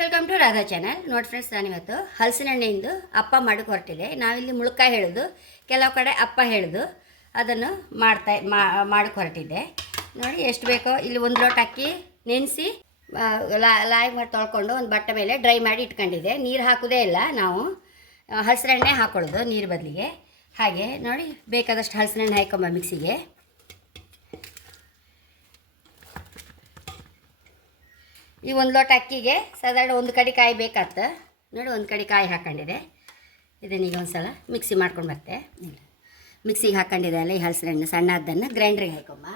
Welcome to Radha channel. ನೋಡಿ friends, ನಾನಿವತ್ತು ಹಲಸಿನ ಹಣ್ಣಿಂದು ಅಪ್ಪ ಮಾಡೋಕ್ಕೆ ಹೊರಟಿದೆ. ನಾವಿಲ್ಲಿ ಮುಳ್ಕಾಯಿ ಹೇಳೋದು, ಕೆಲವು ಕಡೆ ಅಪ್ಪ ಹೇಳೋದು, ಅದನ್ನು ಮಾಡೋಕ್ಕೆ ಹೊರಟಿದ್ದೆ. ನೋಡಿ ಎಷ್ಟು ಬೇಕೋ ಇಲ್ಲಿ 1 ಲೋಟ ಅಕ್ಕಿ ನೆನೆಸಿ ಲಾಯ್ ಮಾಡಿ ತೊಳ್ಕೊಂಡು ಒಂದು ಬಟ್ಟೆ ಮೇಲೆ ಡ್ರೈ ಮಾಡಿ ಇಟ್ಕೊಂಡಿದ್ದೆ. ನೀರು ಹಾಕೋದೇ ಇಲ್ಲ, ನಾವು ಹಲಸಿನ ಹಣ್ಣೆ ಹಾಕ್ಕೊಳ್ಳೋದು ನೀರು ಬದಲಿಗೆ. ಹಾಗೆ ನೋಡಿ ಬೇಕಾದಷ್ಟು ಹಲಸಿನ ಹಣ್ಣು ಹಾಕೊಂಬ ಮಿಕ್ಸಿಗೆ. ಈ 1 ಲೋಟ ಅಕ್ಕಿಗೆ ಸಾಧಾರಣ 1 ಕಡಿ ಕಾಯಿ ಬೇಕಾಗ್ತ. ನೋಡಿ 1 ಕಡಿ ಕಾಯಿ ಹಾಕ್ಕೊಂಡಿದೆ. ಇದನ್ನೀಗ ಒಂದು ಸಲ ಮಿಕ್ಸಿ ಮಾಡ್ಕೊಂಡು ಬರ್ತೆ. ಮಿಕ್ಸಿಗೆ ಹಾಕ್ಕೊಂಡಿದೆ ಅಲ್ಲ ಈ ಹಲಸಿನ ಹಣ್ಣು ಸಣ್ಣದನ್ನು ಗ್ರೈಂಡ್ರಿಗೆ ಹಾಕೊಂಬ.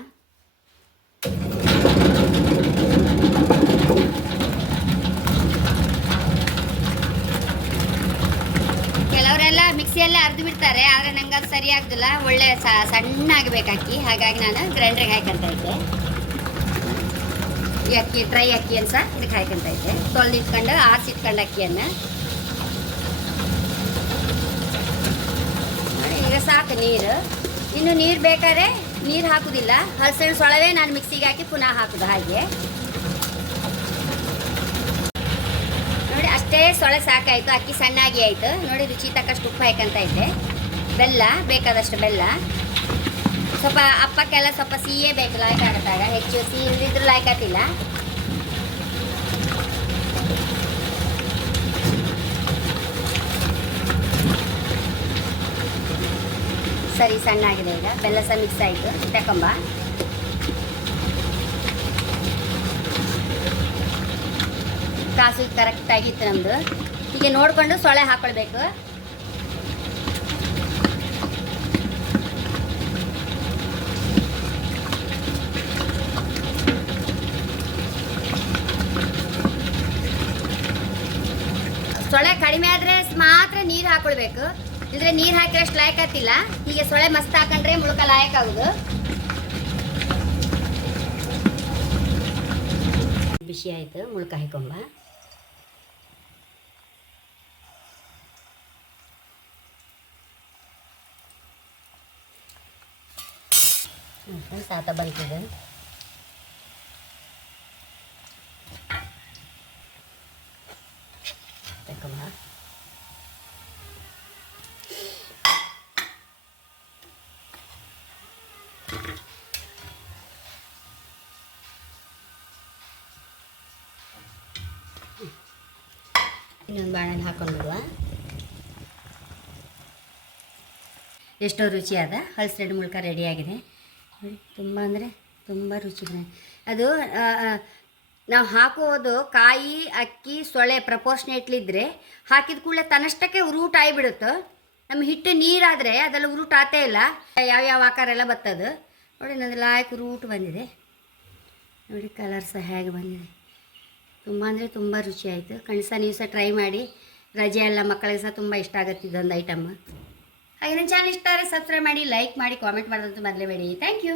ಕೆಲವರೆಲ್ಲ ಮಿಕ್ಸಿಯಲ್ಲೇ ಅರ್ದು ಬಿಡ್ತಾರೆ, ಆದರೆ ನಂಗೆ ಅದು ಸರಿ ಆಗ್ದಿಲ್ಲ. ಒಳ್ಳೆ ಸಣ್ಣ ಆಗಬೇಕು ಅಕ್ಕಿ, ಹಾಗಾಗಿ ನಾನು ಗ್ರೈಂಡ್ರಿಗೆ ಹಾಕೊಂತ ಇದ್ದೆ. ಈ ಅಕ್ಕಿ ಡ್ರೈ ಅಕ್ಕಿಯನ್ನು ಸಹ ಇದಕ್ಕೆ ಹಾಕೊಂತ ಇದ್ದೆ. ತೊಳೆದಿಟ್ಕೊಂಡು ಆರಿಸಿಟ್ಕೊಂಡು ಅಕ್ಕಿಯನ್ನು ಈಗ ಸಾಕು. ನೀರು ಇನ್ನು ನೀರು ಬೇಕಾದ್ರೆ ನೀರು ಹಾಕೋದಿಲ್ಲ. ಹಲಸಿನ ಸೊಳವೆ ನಾನು ಮಿಕ್ಸಿಗೆ ಹಾಕಿ ಪುನಃ ಹಾಕೋದು. ಹಾಗೆ ನೋಡಿ ಅಷ್ಟೇ ಸೊಳೆ ಸಾಕಾಯಿತು. ಅಕ್ಕಿ ಸಣ್ಣಾಗಿ ಆಯಿತು. ನೋಡಿ ರುಚಿ ತಕ್ಕಷ್ಟು ಉಪ್ಪು ಹಾಕಂತ ಇದ್ದೆ. ಬೆಲ್ಲ ಬೇಕಾದಷ್ಟು ಬೆಲ್ಲ. ಸ್ವಲ್ಪ ಅಪ್ಪಕ್ಕೆಲ್ಲ ಸ್ವಲ್ಪ ಸಿಹಿಯೇ ಬೇಕು, ಲಾಯ್ಕ್ ಆಗತ್ತಾಗ. ಹೆಚ್ಚು ಸಿಹಿ ಇಲ್ಲದಿದ್ರೂ ಲಾಯ್ಕ್ ಆಗ್ತಿಲ್ಲ. ಸರಿ ಸಣ್ಣಾಗಿದೆ. ಈಗ ಬೆಲ್ಲ ಸಹ ಮಿಕ್ಸ್ ಆಯಿತು. ತಕೊಂಬ. ಕಾಸು ಕರೆಕ್ಟಾಗಿತ್ತು ನಮ್ಮದು. ಹೀಗೆ ನೋಡಿಕೊಂಡು ಸೊಳ್ಳೆ ಹಾಕ್ಕೊಳ್ಬೇಕು. ಸೊಳ್ಳೆ ಕಡಿಮೆ ಆದರೆ ಮಾತ್ರ ನೀರು ಹಾಕೊಳ್ಬೇಕು, ಇಲ್ಲದ್ರೆ ನೀರು ಹಾಕಿರಷ್ಟು ಲಾಯಕ್ ಆಗ್ತಿಲ್ಲ. ಹೀಗೆ ಸೊಳ್ಳೆ ಮಸ್ತ್ ಹಾಕೊಂಡ್ರೆ ಮುಳುಕ ಲಾಯಕ್ ಆಗೋದು. ಬಿಸಿ ಆಯಿತು, ಮುಳುಕ ಹಾಕೊಂಬ. ಸಾತ ಬಂತಿದೆ. ಇನ್ನೊಂದು ಬಾಣಲ್ಲಿ ಹಾಕೊಂಡ್ಬಿಡುವ. ಎಷ್ಟೋ ರುಚಿಯಾದ ಹಲಸಿನ ಹಣ್ಣು ಮುಳ್ಕ ರೆಡಿಯಾಗಿದೆ. ನೋಡಿ ತುಂಬ ಅಂದರೆ ತುಂಬ ರುಚಿ. ಅದು ನಾವು ಹಾಕೋದು ಕಾಯಿ ಅಕ್ಕಿ ಸೊಳೆ ಪ್ರಪೋರ್ಷನೇಟ್ಲಿದ್ದರೆ ಹಾಕಿದ ಕೂಡಲೇ ತನ್ನಷ್ಟಕ್ಕೆ ಉರುಟ ಆಗಿಬಿಡುತ್ತೆ. ನಮ್ಮ ಹಿಟ್ಟು ನೀರಾದರೆ ಅದೆಲ್ಲ ಉರುಟ ಆತೇ ಇಲ್ಲ. ಯಾವ್ಯಾವ ಆಕಾರ ಎಲ್ಲ ಬರ್ತದೆ. ನೋಡಿ ನಂದು ಲಾಯಕ್ ಉರುಟು ಬಂದಿದೆ. ನೋಡಿ ಕಲರ್ ಸಹ ಹೇಗೆ ಬಂದಿದೆ. ತುಂಬ ಅಂದರೆ ತುಂಬ ರುಚಿ ಆಯಿತು. ಖಂಡಿತ ನೀವು ಸಹ ಟ್ರೈ ಮಾಡಿ. ರಜೆ ಎಲ್ಲ ಮಕ್ಕಳಿಗೆ ಸಹ ತುಂಬ ಇಷ್ಟ ಆಗುತ್ತೆ ಇದೊಂದು ಐಟಮ್. ಹಾಗೆ ನನ್ನ ಚಾನಲ್ ಇಷ್ಟ ಆದರೆ ಸಬ್ಸ್ಕ್ರೈಬ್ ಮಾಡಿ, ಲೈಕ್ ಮಾಡಿ, ಕಾಮೆಂಟ್ ಮಾಡೋದಂತೂ ಮೊದಲೇ ಬೇಡಿ. Thank you.